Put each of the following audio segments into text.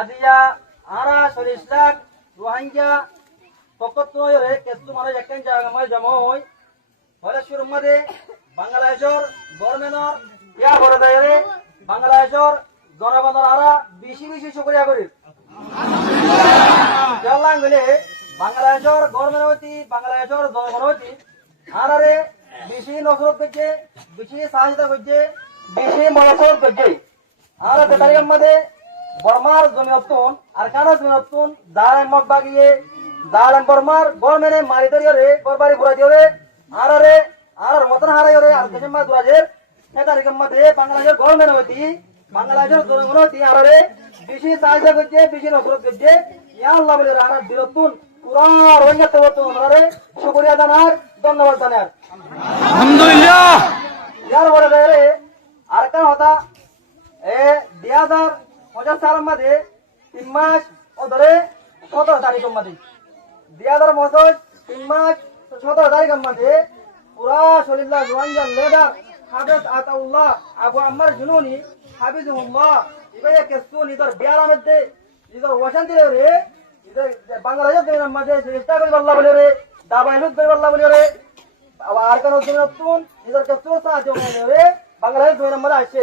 আজিয়া আরা 40 লাখ রোহিঙ্গা পকতনয়রে কেসু মানে একখান জায়গা মানে জমা হয় হলে শুরুর মধ্যে বাংলাদেশের গভর্নমেন্টর ইয়া করে দেয় বাংলাদেশের জনগণের আরা বেশি বেশি শুকরিয়া করি জানলাম গেলে বাংলাদেশের গভর্নমেন্ট হইতি বাংলাদেশের জনগণ হইতি আরারে বেশি নজরত করছে বেশি সহায়তা করছে বেশি মনোযোগ করছে আর তারিখের মধ্যে বর্মার জমিয়তুন আর কানা জমিয়তুন দাঁড়ান মত বাগিয়ে দাঁড়ান বর্মার গভর্নমেন্টে মারি তরিয়ে গরবারি ঘুরা দিয়ে আরে আর মতন হারাই রে আর ডিসেম্বর 2000 তারিখের মধ্যে বাংলাদেশের গভর্নমেন্ট হইতি বাংলাদেশের জনগণ হইতি আরে বেশি সহায়তা করছে বেশি নজরত করছে ইয়া আল্লাহ বলে আর দিরতুন পুরা রোহিঙ্গা তবতুন আরে শুকরিয়া জানার ধন্যবাদ জানার আলহামদুলিল্লাহ यार বড় রে আর কেন হতা এ 2050 সালের মধ্যে 3 মাস ধরে 17 তারিখের মধ্যে 3 মাস 17 তারিখের মধ্যে পুরা শরীফুল্লাহ রোহিঙ্গা লিডার হাফেজ আতাউল্লাহ আবু আম্মার জুনুনি হাফিজুল্লাহ ইবাইয়া কেসু নিদর বিয়ার মধ্যে নিদর ওয়াশান্তি রে ইদর বাংলাদেশের মধ্যে চেষ্টা করে আল্লাহ বলে রে দাবাইলুত করে আল্লাহ বলে রে আর কেন জমিয়তুন নিদর কেসু সাহায্য করে রে বাংলাদেশ দুই নম্বরে আসছে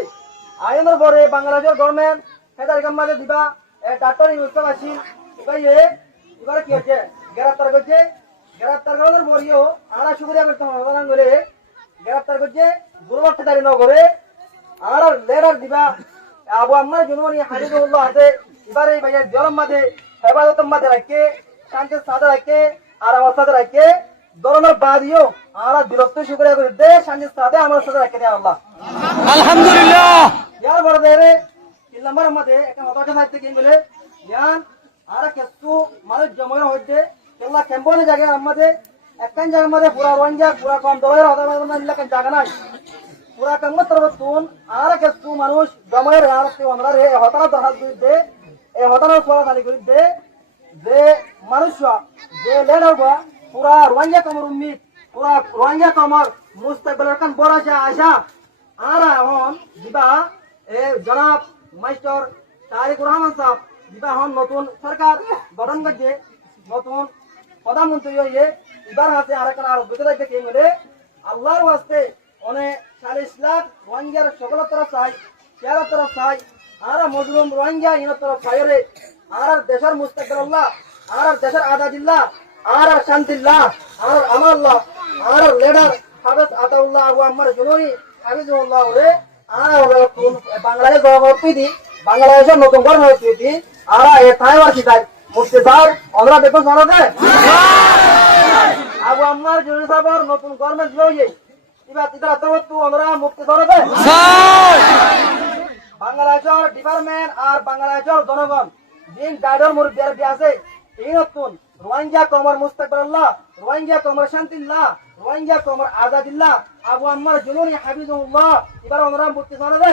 আইনের পরে বাংলাদেশের গভর্নমেন্ট তারিখের মধ্যে দিবা ডাক্তার ইউসুফ আসিল এবার কি হচ্ছে গ্রেফতার করছে গ্রেফতার করার পরেও আমরা শুক্রিয়া করতে হবে বলে গ্রেফতার করছে দুর্বৃত্তকারী নগরে আর লেটার দিবা আবু আম্মার জুনুনি হাফিজুল্লাহ আছে এবারে ভাইয়া জলম মাঝে হেফাজতের মাঝে রাখে শান্তির সাথে রাখে আর আমার সাথে রাখে ধরনের বাদিও আমরা বিরক্ত শুক্রিয়া করে দে শান্তির সাথে আমার সাথে রাখে দেয় আল্লাহ আলহামদুলিল্লাহ यार बड़ा दे रे 3 नंबर मते एक हताशा साहित्य के बोले यान आरा केसु माने जमय होते केला केम्बोने जागे मते एकन जागे मते पूरा रोंजा पूरा कम दोयर होता मतलब इलाका जागा ना पूरा कम तरवतुन आरा केसु मानुष जमय रे आरते हमरा रे हताना दहाल दे ए हताना सोला खाली करि दे जे मनुष्य जे लेडा पूरा रोंजा कमर उम्मीद पूरा रोंजा कमर मुस्तकबिल कन बड़ा आशा आरा हन दिबा ए जनाब मास्टर तारिकुर रहमान साहब दिबा हन नতুন সরকার গঠন করছে নতুন প্রধানমন্ত্রী হয়ে এবার হাতে আরেকটা আর বিতরণ থেকে মিলে আল্লাহর ওয়াস্তে অনে 40 লাখ রোহিঙ্গার সকল তরফ চাই চেয়ার তরফ চাই আর মজলুম রোহিঙ্গা ইন তরফ চাইরে আর দেশের মুস্তাকিল আল্লাহ আর দেশের আজাদিল্লাহ আর শান্তিল্লাহ আর আমাল্লাহ আর লিডার হাফেজ আতাউল্লাহ আবু আম্মার জুনুনি হাফিজুল্লাহ রে আর বাংলাদেশ গভর্নমেন্ট বাংলাদেশের নতুন গভর্নমেন্ট আর এ থাইওয়ার কি তাই মুফতি স্যার আমরা বেতন জানাতে আবু আম্মার জুনুনি সাহেবের নতুন গভর্নমেন্ট লইয়ে এবার তিতারা তো আমরা মুফতি জানাতে বাংলাদেশের ডিপার্টমেন্ট আর বাংলাদেশের জনগণ দিন গাইডর মুরব্বিয়ার আছে এই নতুন রোহিঙ্গা কমর মুস্তাকবিল্লাহ রোহিঙ্গা কমর শান্তিল্লাহ রোহিঙ্গা কমর আজাদিল্লাহ আবু আম্মার জুনুনি হাফিজুল্লাহ এবার আমরা মুফতি জানাতে